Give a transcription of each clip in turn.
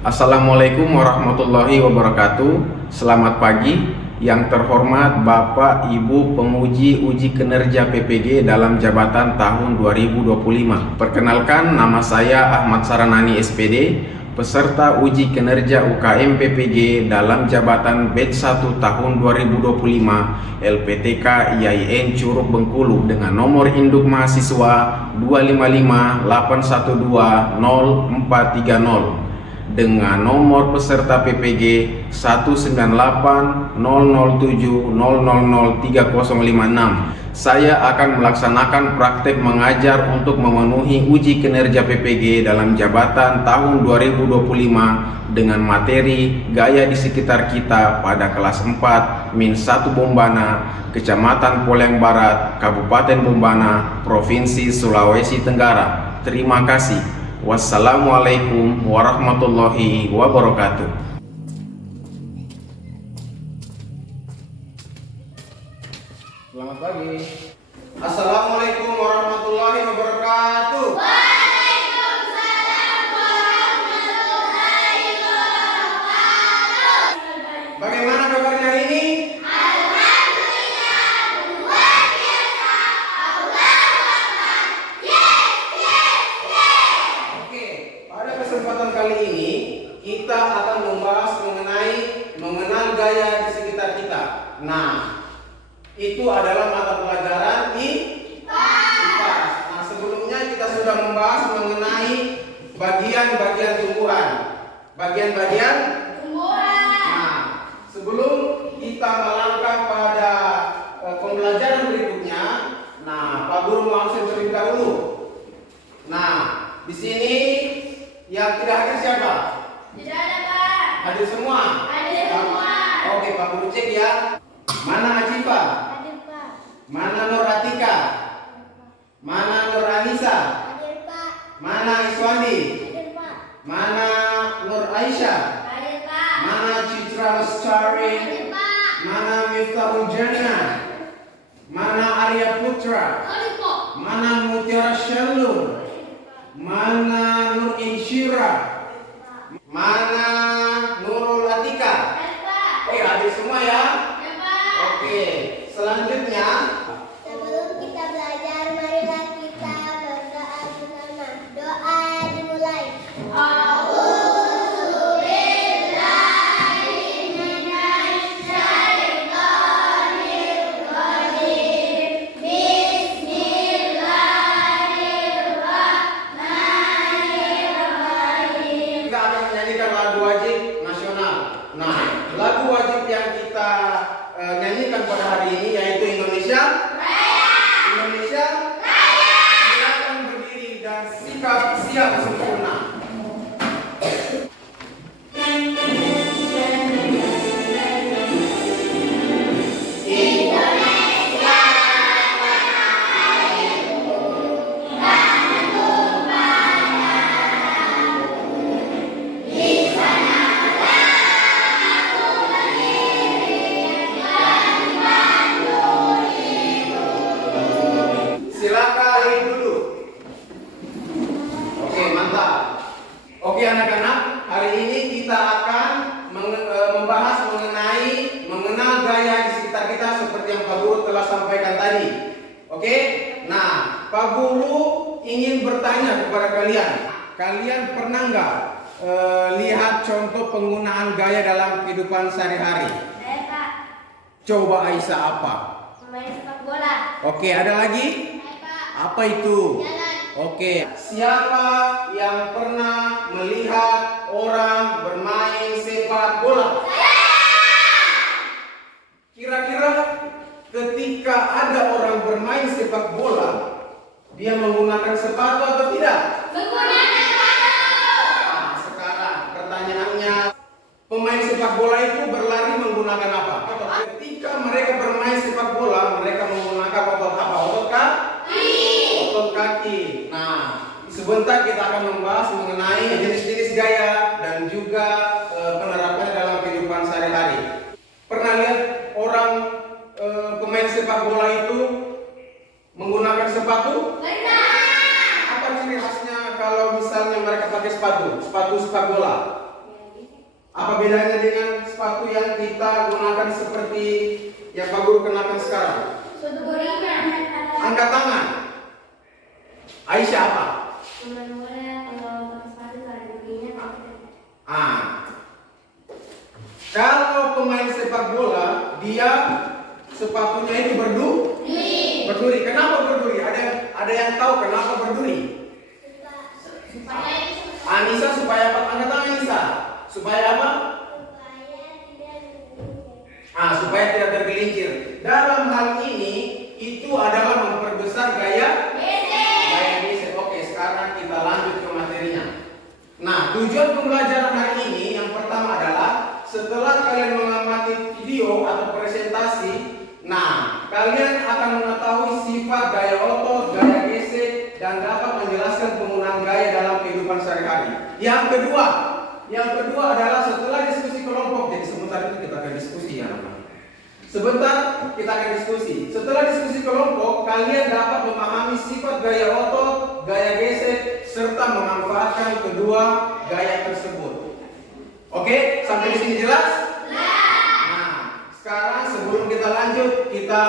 Assalamualaikum warahmatullahi wabarakatuh. Selamat pagi yang terhormat Bapak Ibu penguji uji kinerja PPG dalam jabatan tahun 2025. Perkenalkan, nama saya Ahmad Saranani SPD, peserta uji kinerja UKM PPG dalam jabatan batch 1 tahun 2025 LPTK IAIN Curug Bengkulu dengan nomor induk mahasiswa 25581200430 dengan nomor peserta PPG 19800700356. Saya akan melaksanakan praktek mengajar untuk memenuhi uji kinerja PPG dalam jabatan tahun 2025 dengan materi gaya di sekitar kita pada kelas 4 min 1 Bombana, Kecamatan Poleng Barat, Kabupaten Bombana, Provinsi Sulawesi Tenggara. Terima kasih. Wassalamualaikum warahmatullahi wabarakatuh. Selamat pagi. Assalamualaikum warahmatullahi wabarakatuh. Waalaikumsalam warahmatullahi wabarakatuh. Bagaimana kabarnya hari ini? Alhamdulillah, luar biasa. Allahu Akbar. Yes, yes, yes. Oke, pada kesempatan kali ini kita akan membahas mengenai mengenal gaya di sekitar kita. Nah, itu adalah mata pelajaran IPA. Nah, sebelumnya kita sudah membahas mengenai bagian-bagian tumbuhan. Bagian-bagian Tumbuhan. Nah, sebelum kita melangkah pada pembelajaran berikutnya, nah, Pak Guru mau absen terlebih dahulu. Nah, di sini yang tidak hadir siapa? Tidak ada, Pak. Hadir semua? Hadir semua. Oke, Pak Guru cek ya. Mana Acifa? Hadir, Pak. Mana Nur Atika? Mana Nur Anissa? Hadir, Pak. Mana Iswandi? Hadir, Pak. Mana Nur Aisyah? Hadir, Pak. Mana Citra Lestari? Hadir, Pak. Mana Miftahul Jannah? Mana Arya Putra? Hadir, Pak. Mana Mutiara Shalur? Mana Nur Insyira? Mana Nurul Atika? Hadir, Pak. Oke, hadir semua ya. Ya, Pak. Oke, selanjutnya Sebelum kita belajar, marilah kita berdoa bersama. Doa dimulai. kita akan menyanyikan lagu wajib nasional. Nah, lagu wajib yang kita nyanyikan pada hari ini yaitu Indonesia Indonesia silakan berdiri dan sikap siap sempurna. Silakan dulu. Oke, mantap. Oke anak-anak, hari ini kita akan membahas mengenai mengenal gaya di sekitar kita seperti yang Pak Guru telah sampaikan tadi. Oke, nah Pak Guru ingin bertanya kepada kalian. Kalian pernah nggak lihat contoh penggunaan gaya dalam kehidupan sehari-hari? Saya, Pak. Coba Aisyah apa? Pemain sepak bola. Oke, ada lagi? Saya, Pak. Apa itu? Jalan. Oke, siapa yang pernah melihat orang bermain sepak bola? Kira-kira ketika ada orang bermain sepak bola, dia menggunakan sepatu atau tidak? Menggunakan sepatu. Nah, sekarang pertanyaannya, pemain sepak bola itu berlari menggunakan apa? Ketika mereka bermain sepak bola, mereka menggunakan otot apa? Otot kaki. Otot kaki. Nah, sebentar kita akan membahas mengenai jenis-jenis gaya dan juga penerapannya dalam kehidupan sehari-hari. Pernah lihat orang pemain sepak bola itu menggunakan sepatu? Pernah. Apa ciri khasnya kalau misalnya mereka pakai sepatu sepak bola? Apa bedanya dengan sepatu yang kita gunakan seperti yang Pak Guru kenakan sekarang? Angkat tangan. Aisyah apa? Kalau pemain sepak bola, dia sepatunya itu berduri. Kenapa berduri? Ada yang tahu kenapa berduri? Anissa supaya apa? Angkat tangan Anissa. Supaya apa? Supaya tidak tergelincir. Dalam hal ini itu adalah memperbesar gaya geser. Oke, sekarang kita lanjut ke materinya. Nah, tujuan pembelajaran hari ini yang pertama adalah setelah kalian mengamati video atau presentasi, nah, kalian akan mengetahui sifat gaya otot, gaya gesek, dan dapat menjelaskan penggunaan gaya dalam kehidupan sehari-hari. Yang kedua adalah setelah diskusi kelompok. Jadi sebentar itu kita akan diskusi ya. Sebentar kita akan diskusi. Setelah diskusi kelompok, kalian dapat memahami sifat gaya otot, gaya gesek, serta memanfaatkan kedua gaya tersebut. Oke, sampai di sini jelas? Nah, sekarang sebelum kita lanjut, kita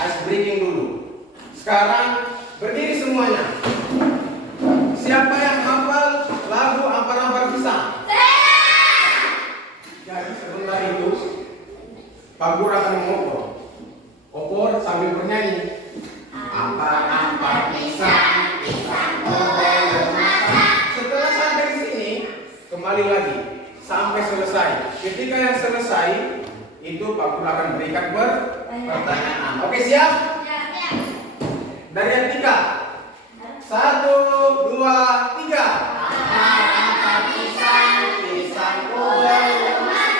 ice breaking dulu. Sekarang berdiri semuanya. Siapa yang hafal lagu Ampar-Ampar Pisang? Jadi sebentar itu Pak Guru akan opor sambil bernyanyi. Ampar-ampar pisang, pisang goreng masak. Setelah sampai di sini, kembali lagi sampai selesai. Ketika yang selesai, itu Pak Guru akan berikan pertanyaan. Oke, siap? Dari yang 3. 1, 2, 3. Ampar-ampar pisang, pisang goreng masak.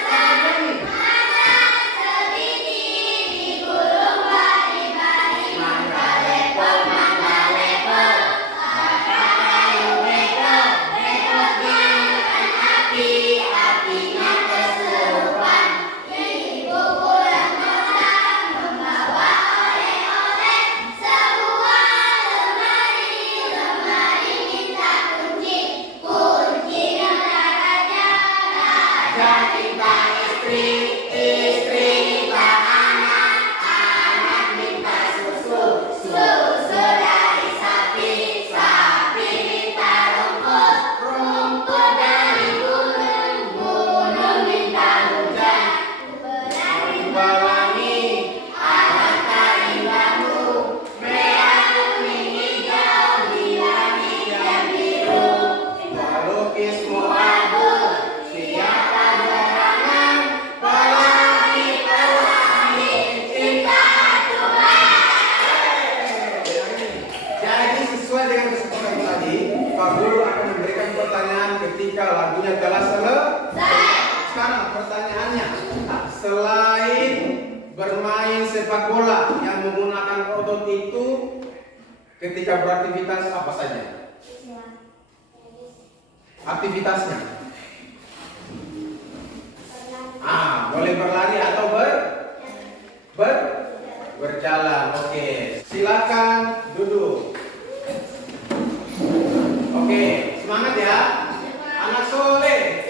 Selain bermain sepak bola yang menggunakan otot itu, ketika beraktivitas apa saja? Aktivitasnya? Boleh berlari atau berjalan. Oke, silakan duduk. Oke, semangat ya, anak soleh.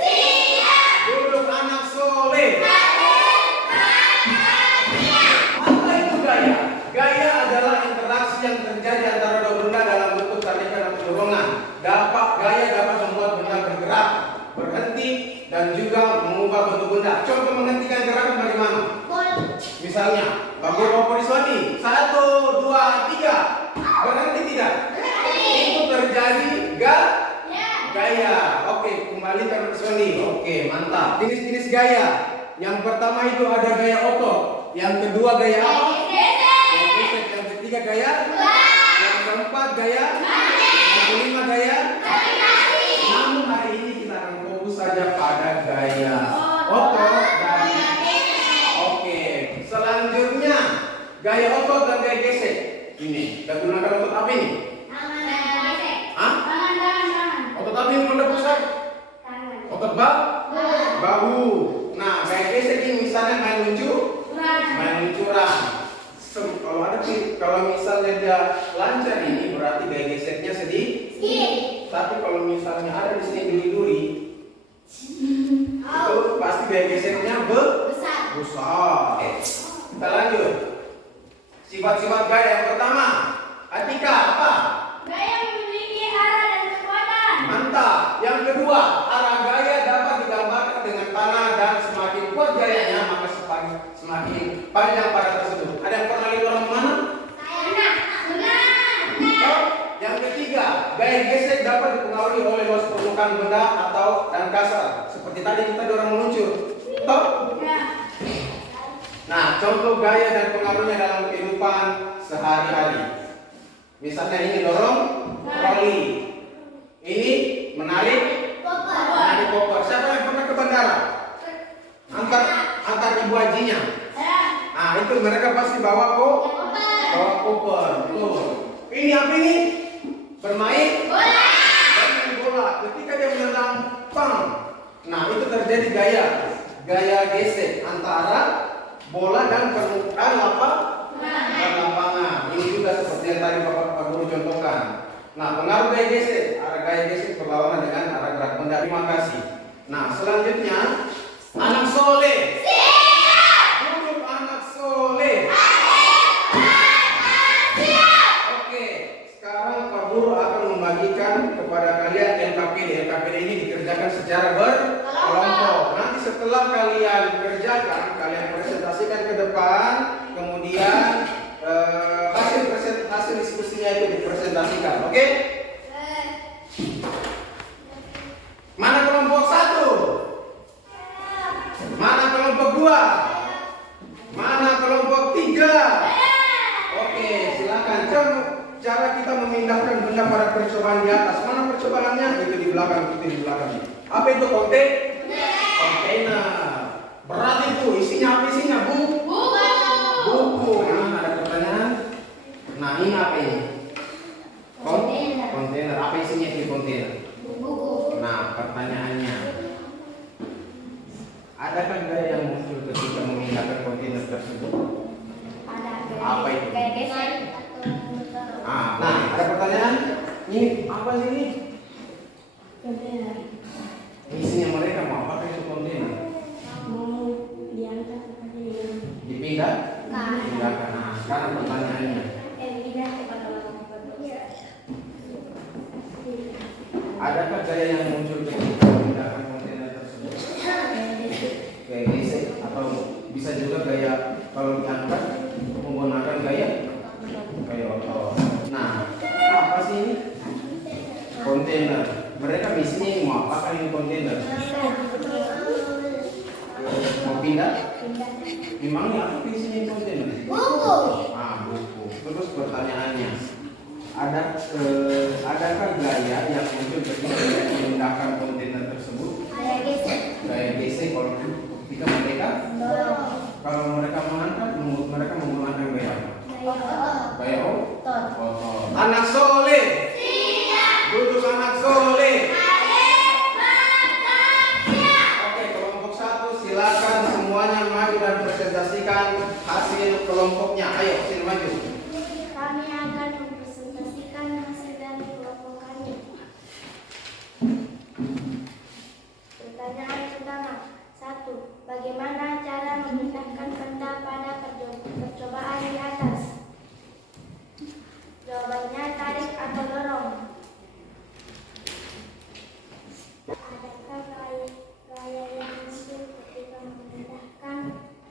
Duduk anak soleh. Gaya adalah interaksi yang terjadi antara dua benda dalam bentuk tarikan atau dorongan. Gaya dapat membuat benda bergerak, berhenti, dan juga mengubah bentuk benda. Contoh menghentikan gerakan bagaimana? Misalnya, Pak Guru opor Iswani. 1, 2, 3. Berhenti tidak? Itu terjadi gaya. Oke, kembali ke Iswani. Oke, mantap. Jenis-jenis gaya. Yang pertama itu ada gaya otot. Yang kedua gaya apa? Yang ketiga gaya, yang keempat gaya, yang kelima gaya. Namun hari ini kita akan fokus saja pada gaya otot dan oke. Selanjutnya gaya otot dan gaya gesek. Ini kita gunakan otot apa ini? Otot apa ini Bunda Pusat? Otot bahu. Nah, gaya gesek ini misalnya main luncuran. Kalau misalnya dia lancar ini berarti gaya geseknya sedikit. Tapi kalau misalnya ada di sini duri-duri, Itu pasti gaya geseknya Besar. besar. Oke. Kita lanjut. Sifat-sifat gaya yang pertama. Atika apa? Gaya memiliki arah dan kekuatan. Mantap. Yang kedua, arah gaya dapat digambarkan dengan tanah dan semakin kuat gayanya maka semakin panjang pada tersebut. Ada yang pernah lihat orang mana? Benar. Yang ketiga, gaya gesek dapat dipengaruhi oleh luas permukaan benda atau dan kasar. Seperti tadi kita dorong meluncur. Toh? Nah, contoh gaya dan pengaruhnya dalam kehidupan sehari-hari. Misalnya ini dorong troli. Ini menarik koper. Siapa yang pernah ke bandara? Antar ibu hajinya. Nah, itu mereka pasti bawa koper. Tuh. Ini apa ini? Bermain bola. Ketika dia menendang, pang. Nah, itu terjadi gaya gesek antara bola dan permukaan lapangan. Ini juga seperti yang tadi Pak Guru contohkan. Nah, pengaruh gaya gesek, arah gaya gesek berlawanan dengan arah gerak benda. Terima kasih. Nah, selanjutnya anak soleh. Duduk anak soleh. Oke, sekarang Pak Guru akan membagikan kepada kalian LKPD. LKPD ini dikerjakan secara berkelompok. Nanti setelah kalian kerjakan, kalian presentasikan ke depan, kemudian hasil diskusinya itu dipresentasikan. Oke? Mana kelompok 1? Mana kelompok 2? Mana kelompok 3? Oke, silakan. Cara kita memindahkan benda pada percobaan di atas. Mana percobaannya? Itu di belakang, Apa itu kontainer. Berat itu. Isinya apa isinya? Buku. Nah, ada pertanyaan? Nah, ini apa ini? Kontainer. Apa isinya di kontainer? Buku. Nah, pertanyaannya, adakah gaya yang muncul ketika memindahkan kontainer tersebut? Apa itu? Gaya gesek. Nah, ada pertanyaan? Ini apa sih ini? Kontainer. Isinya mereka mau apa itu kontainer? Mau diangkat kepada yang Dipindah? Pindahkan. Nah, sekarang pertanyaannya, pindah kepada orang adakah gaya yang muncul ketika memindahkan kontainer tersebut? Gaya gesek atau bisa juga gaya kalau diangkat menggunakan gaya otot. Nah, apa sih ini? Kontainer. Mereka misinya ini mau apa ini kontainer? Mau pindah? Memangnya apa isinya ini kontainer? Buku. Buku. Terus pertanyaannya, adakah gaya yang muncul ketika memindahkan kontainer tersebut? Gaya gesek ketika mereka mengangkat, mereka menggunakan gaya apa? Gaya otot. Anak soleh. Duduk anak soleh. Oke, kelompok 1 silakan semuanya maju dan presentasikan hasil kelompoknya. Ayo, sini maju. Kami akan mempresentasikan hasil dari kelompok kami. Pertanyaan pertama. 1. Bagaimana cara memindahkan benda pada percobaan di atas? Jawabannya tarik atau dorong. Adakah gaya yang muncul ketika memindahkan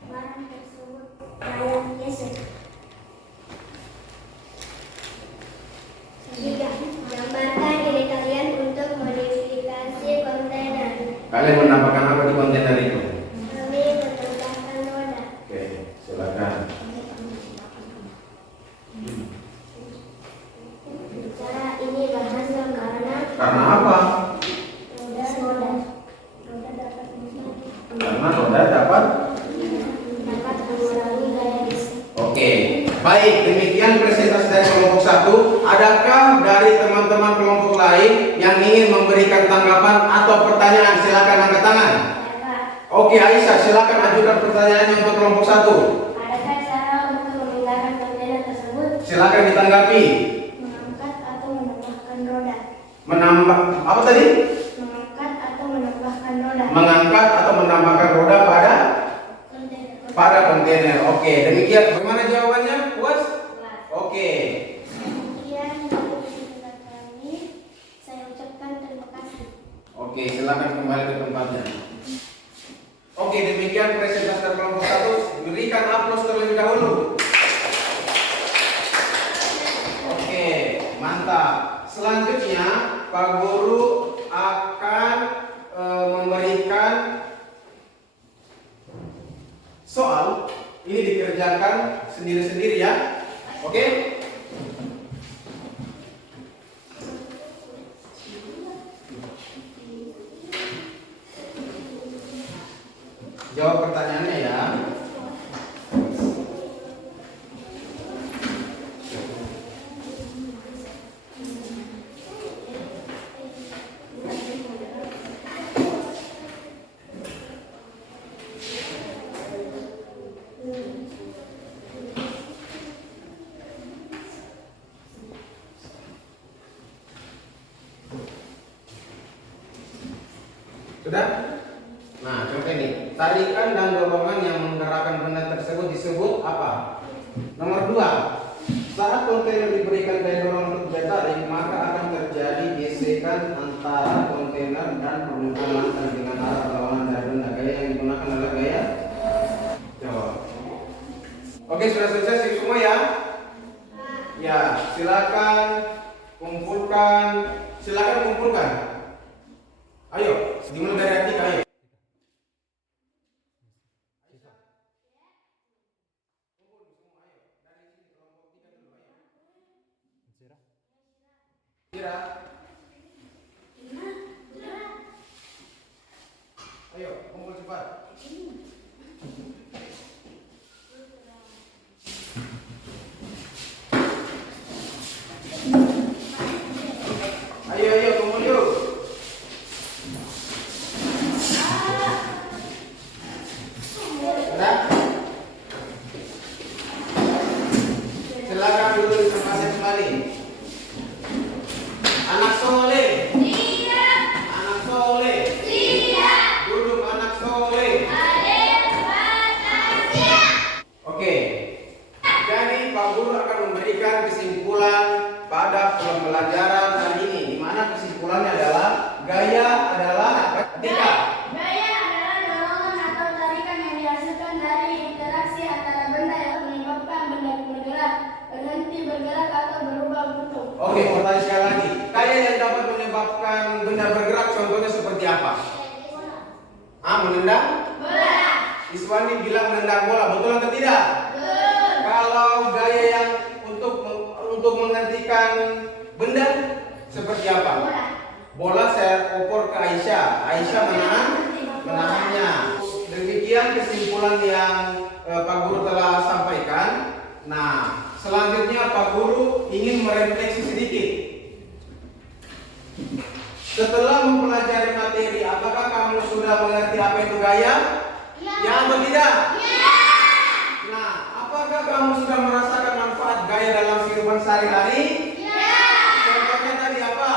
barang tersebut? Gaya gesek. 3. Gambarkan diri kalian untuk modifikasi kontainer. Kalian menambahkan apa di kontainer itu? Kami menambahkan roda. Oke, silakan. Cara ini berhasil karena Karena apa? roda dapat Karena roda dapat. mengurangi gaya gesek. Oke, baik. Demikian presentasi dari kelompok 1. Adakah dari teman-teman kelompok lain yang ingin memberikan tanggapan atau pertanyaan? Silakan angkat tangan. Oke, Aisyah, silakan ajukan pertanyaannya untuk kelompok 1. Adakah cara untuk memindahkan kontainer tersebut? Silakan ditanggapi. Mengangkat atau menambahkan roda. Menambah apa tadi? Mengangkat atau menambahkan roda. Mengangkat atau partener. Oke, demikian. Bagaimana jawabannya? Puas? Oke. Demikian cerita kami. Saya ucapkan terima kasih. Oke, silakan kembali ke tempatnya. Oke, demikian presentasi dari kelompok 1. Berikan aplaus terlebih dahulu. Oke, mantap. Selanjutnya, Pak Guru akan memberikan soal. Ini dikerjakan sendiri-sendiri ya. Oke? Jawab pertanyaannya ya. Sudah? Nah, contoh ini. Tarikan dan dorongan yang menggerakkan benda tersebut disebut apa? Nomor 2. Saat kontainer diberikan gaya dorongan untuk ditarik, maka akan terjadi gesekan antara kontainer dan permukaan lantai dengan arah berlawanan dari benda. Gaya yang digunakan adalah gaya jawab. Oke, sudah selesai semua ya? Ya, silakan kumpulkan. Ayo, dimulai dari Atika, ayo. Kira. Ayo, kumpul cepat. Ayo, kumpul yuk. Sudah? Silakan duduk di tempatnya kembali. Anak soleh. Siap. Anak soleh. Siap. Duduk anak soleh. Siap. Oke. Jadi Pak Guru akan memberikan kesimpulan pada pembelajaran hari ini, di mana kesimpulannya adalah gaya adalah ketika Gaya adalah dorongan atau tarikan yang dihasilkan dari interaksi antara benda yang menyebabkan benda bergerak, berhenti bergerak atau berubah bentuk. Oke, pertanyaan sekali lagi. Gaya yang dapat menyebabkan benda bergerak contohnya seperti apa? Menendang? Bola. Iswani bilang menendang bola, betul atau tidak? Betul. Kalau gaya yang untuk menghentikan benda seperti apa? Bola saya oper ke Aisyah. Aisyah menahannya. Demikian kesimpulan yang Pak Guru telah sampaikan. Nah, selanjutnya Pak Guru ingin merefleksi sedikit. Setelah mempelajari materi, apakah kamu sudah mengerti apa itu gaya? Ya atau tidak? Ya. Nah, apakah kamu sudah merasakan manfaat gaya dalam kehidupan sehari-hari? Ya. Contohnya tadi apa?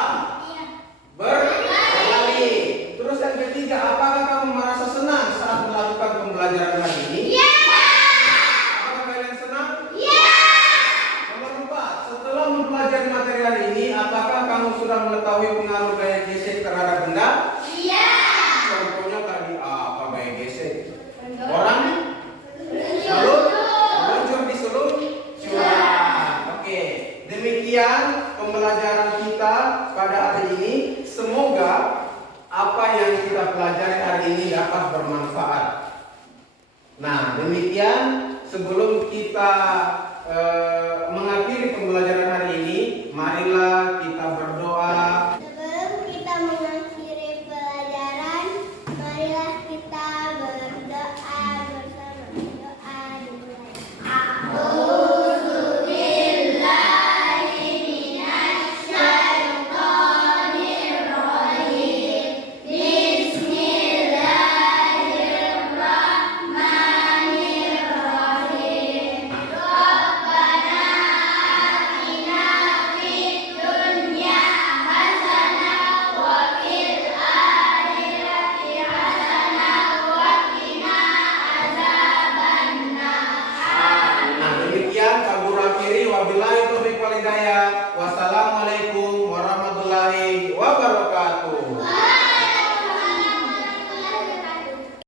Berlari. Terus yang ketiga, apakah kamu merasa senang saat melakukan pembelajaran hari ini? Ya. Apakah kalian senang? Ya. Nomor 4, setelah mempelajari materi hari ini, apakah kamu sudah mengetahui pengaruh gaya gesek terhadap benda? Iya. Contohnya tadi apa gaya gesek? Orang meluncur di seluncuran. Oke, demikian pembelajaran kita pada hari ini. Semoga apa yang kita pelajari hari ini dapat bermanfaat. Nah, demikian sebelum kita mengakhiri pembelajaran hari ini, marilah kita berdoa. Sebelum kita mengakhiri pelajaran, marilah kita berdoa bersama. Doa dimulai. Bismillahirrahmanirrahim. hidayah. Wassalamualaikum